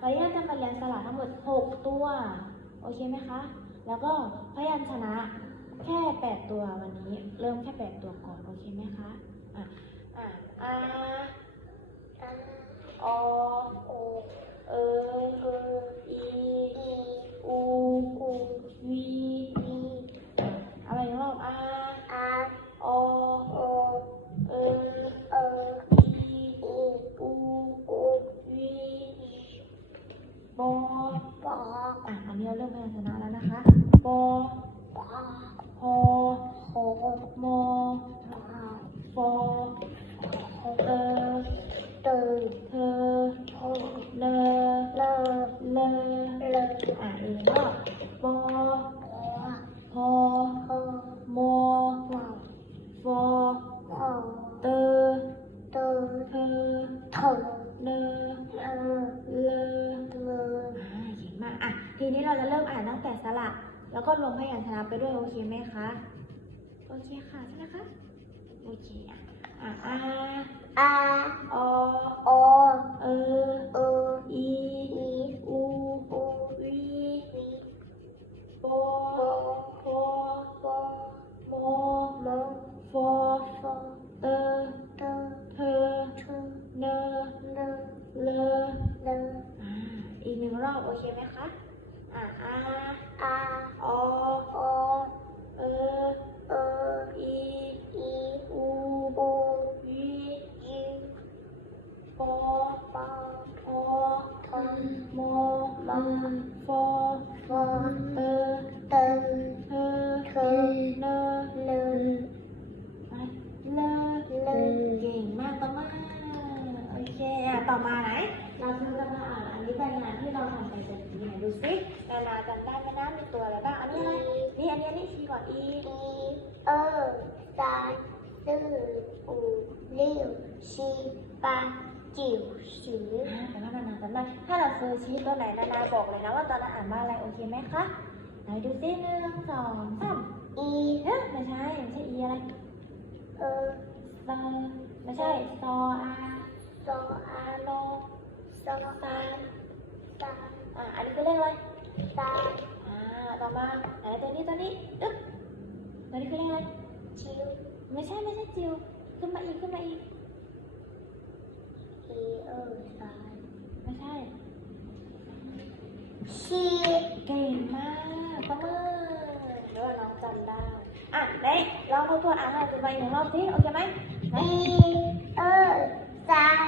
วันนี้เราจะมาเรียนสระทั้งหมด 6 ตัว โอเคไหมคะ แล้วก็พยัญชนะแค่ 8 ตัววันนี้ เริ่มแค่ 8 ตัวก่อน โอเคไหมคะ อะ อะ ริ่มพยัญชนะแล้วนะคะบอพอมอฟอเตอเธอเลเลเลเลอะอีกรอบบอ เราจะเริ่มอ่านตั้งแต่สระแล้วก็ลงพยัญชนะไปด้วยโอเคไหมคะ โอเคค่ะใช่ไหมคะ โอเคอะอะอาอเออีอูวีโบโพโมฟอเตอเธอเนเลอ่าอีกหนึ่งรอบโอเคไหมคะ อฟอฟเตอเธอเนเลเลเลเลเก่งมากต่อมาโอเคอะต่อมาไหน เราจะมาอ่านอันนี้เป็นงานที่เราทำไปเสร็จทีไหนดูสินานาจำได้ไหมนะมีตัวอะไรบ้างอันนี้อะไรนี่อันนี้นนี้ชี้ก่อนอีจิ๋วสืออ่า แต่ว่านานาจำได้ถ้าเราซื้อชี้ตัวไหนนานาบอกเลยนะว่าตอนนั้นอ่านว่าอะไรโอเคไหมคะไหนดูสิหนึ่งสองสามอีเอ๊ะไม่ใช่ไม่ใช่อีอะไรเออซอไม่ใช่ซออาโซอาโลโซซาตาอ่าอันนี้คือเลขอะไรตาอ่าต่อมาไหนตัวนี้ตัวนี้อึ๊บตัวนี้คือเลขอะไรจิ๋วไม่ใช่ไม่ใช่จิวขึ้นมาอีกขึ้นมาอีก อีเออสาม ไม่ใช่ ชีเก่งมากประมือเดี๋ยวน้องจำได้ อะไหนลองทบทวนอ่านให้คุณไปหนึ่งรอบสิโอเคไหมไหนอีเออสาม